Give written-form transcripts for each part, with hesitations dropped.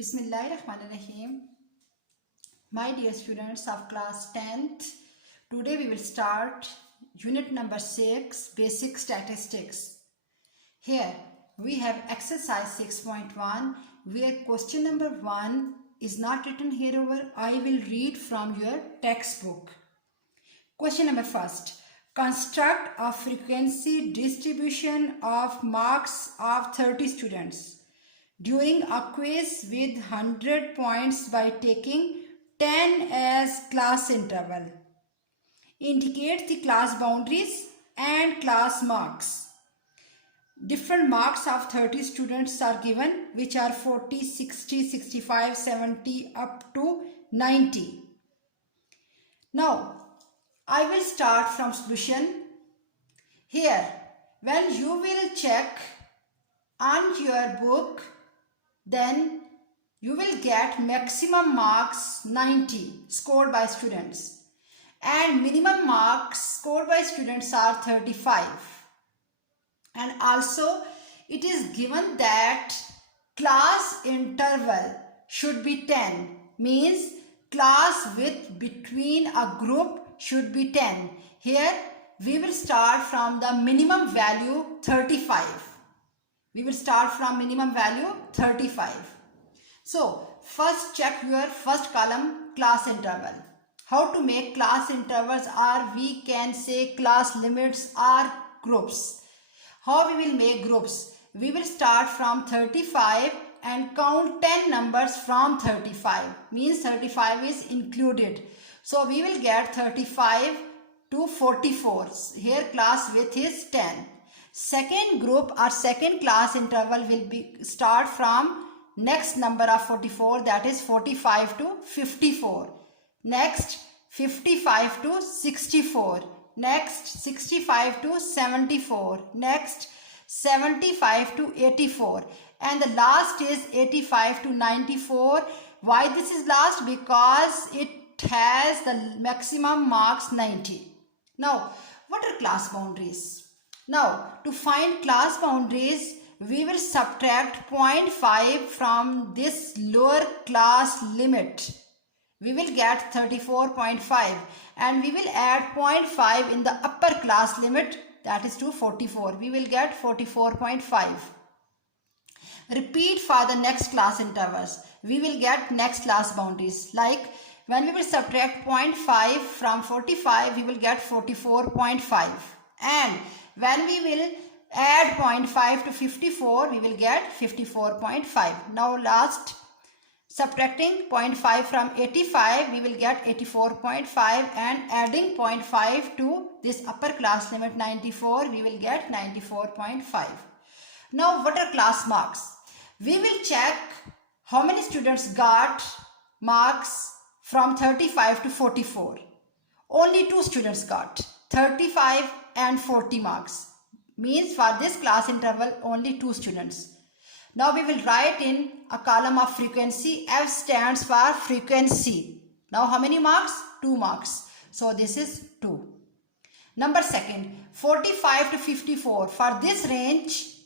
Bismillahirrahmanirrahim. My dear students of class 10th, today we will start unit number 6, basic statistics. Here we have exercise 6.1 where question number 1 is not written here over. I will read from your textbook. Question number first. Construct a frequency distribution of marks of 30 students during a quiz with 100 points by taking 10 as class interval. Indicate the class boundaries and class marks. Different marks of 30 students are given, which are 40, 60, 65, 70 up to 90. Now, I will start from solution. Here, when you will check on your book, then you will get maximum marks 90 scored by students and minimum marks scored by students are 35. And also it is given that class interval should be 10, means class width between a group should be 10. Here we will start from the minimum value 35. We will start from minimum value 35. So first check your first column, class interval. How to make class intervals, or we can say class limits or groups. How we will make groups? We will start from 35 and count 10 numbers from 35. Means 35 is included. So we will get 35 to 44. Here class width is 10. Second group or second class interval will be start from next number of 44, that is 45 to 54. Next 55 to 64. Next 65 to 74. Next 75 to 84. And the last is 85 to 94. Why this is last? Because it has the maximum marks 90. Now, what are class boundaries? Now, to find class boundaries, we will subtract 0.5 from this lower class limit. We will get 34.5 and we will add 0.5 in the upper class limit, that is to 44. We will get 44.5. Repeat for the next class intervals. We will get next class boundaries. Like when we will subtract 0.5 from 45, we will get 44.5. And when we will add 0.5 to 54, we will get 54.5. Now last, subtracting 0.5 from 85, we will get 84.5, and adding 0.5 to this upper class limit 94, we will get 94.5. Now what are class marks? We will check how many students got marks from 35 to 44. Only 2 students got 35 and 40 marks. Means for this class interval only 2 students. Now we will write in a column of frequency. F stands for frequency. Now how many marks? 2 marks. So this is 2. Number second, 45 to 54. For this range,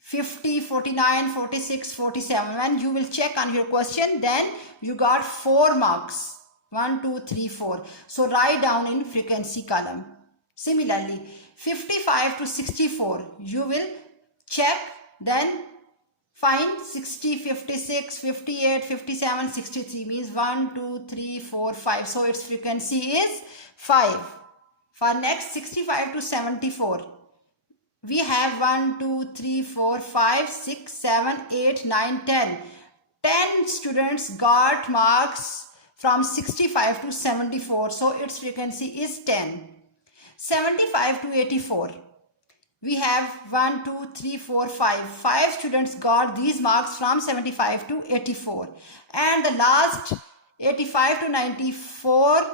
50, 49, 46, 47. When you will check on your question, then you got 4 marks. 1, 2, 3, 4. So write down in frequency column. Similarly, 55 to 64. You will check, then find 60, 56, 58, 57, 63. Means 1, 2, 3, 4, 5. So its frequency is 5. For next 65 to 74. We have 1, 2, 3, 4, 5, 6, 7, 8, 9, 10. 10 students got marks from 65 to 74. So its frequency is 10. 75 to 84. We have 1, 2, 3, 4, 5. 5 students got these marks from 75 to 84. And the last 85 to 94,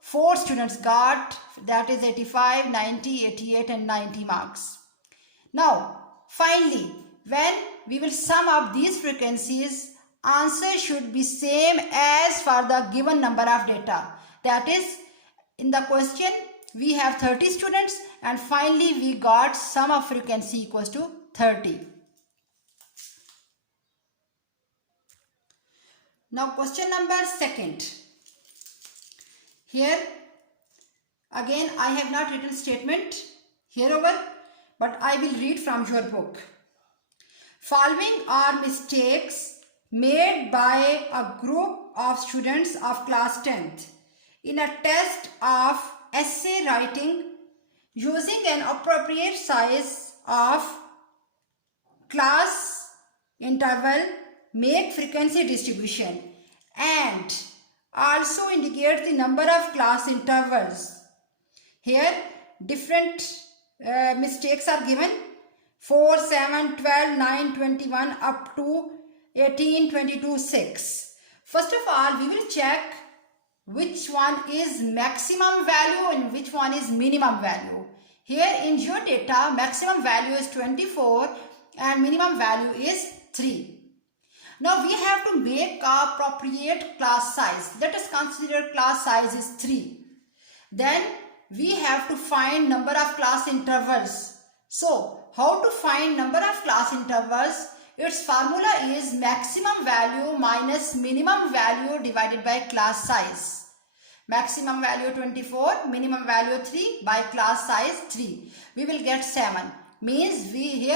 4 students got, that is 85, 90, 88 and 90 marks. Now, finally, when we will sum up these frequencies, answer should be same as for the given number of data. That is, in the question, we have 30 students and finally we got sum of frequency equals to 30. Now question number second. Here again I have not written statement here over, but I will read from your book. Following are mistakes made by a group of students of class 10th in a test of essay writing using an appropriate size of class interval, make frequency distribution and also indicate the number of class intervals. Here different mistakes are given: 4, 7, 12, 9, 21 up to 18, 22, 6. First of all, we will check which one is maximum value and which one is minimum value. Here in your data, maximum value is 24 and minimum value is 3. Now we have to make a appropriate class size. Let us consider class size is 3. Then we have to find number of class intervals. So how to find number of class intervals? Its formula is maximum value minus minimum value divided by class size. Maximum value 24, minimum value 3 by class size 3. We will get 7. Means we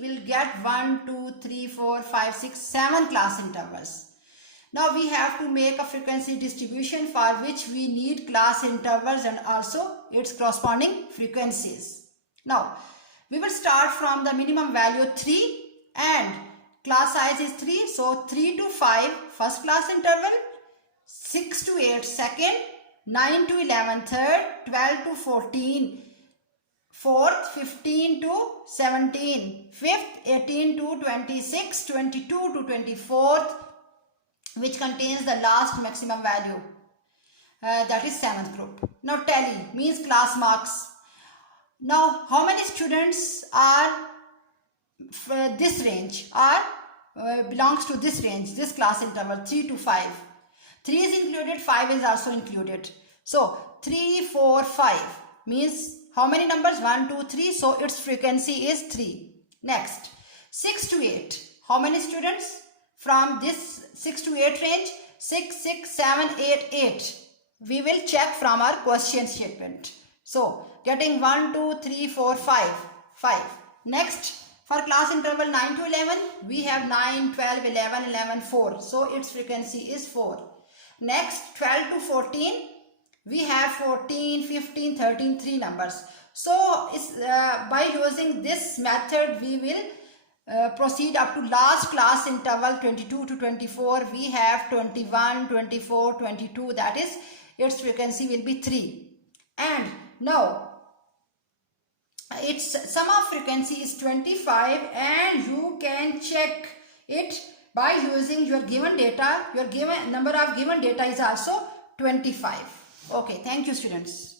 will get 1, 2, 3, 4, 5, 6, 7 class intervals. Now we have to make a frequency distribution for which we need class intervals and also its corresponding frequencies. Now we will start from the minimum value 3 and class size is 3. So 3 to 5 first class interval, 6 to 8 second, 9 to 11 third, 12 to 14 fourth, 15 to 17 fifth, 18 to 26, 22 to 24th, which contains the last maximum value, that is 7th group. Now tally means class marks. Now how many students are this range, are belongs to this range, this class interval 3 to 5. 3 is included, 5 is also included. So 3, 4, 5 means how many numbers? 1, 2, 3. So its frequency is 3. Next 6 to 8. How many students from this 6 to 8 range? 6, 6, 7, 8, 8. We will check from our question statement. So getting 1, 2, 3, 4, 5. 5. Next for class interval 9 to 11, we have 9, 12, 11, 11, 4. So its frequency is 4. Next 12 to 14, we have 14, 15, 13, 3 numbers. So by using this method, we will proceed up to last class interval 22 to 24. We have 21, 24, 22. That is, its frequency will be 3. And now its sum of frequency is 25, and you can check it by using your given data. Your given number of given data is also 25. Okay, thank you students.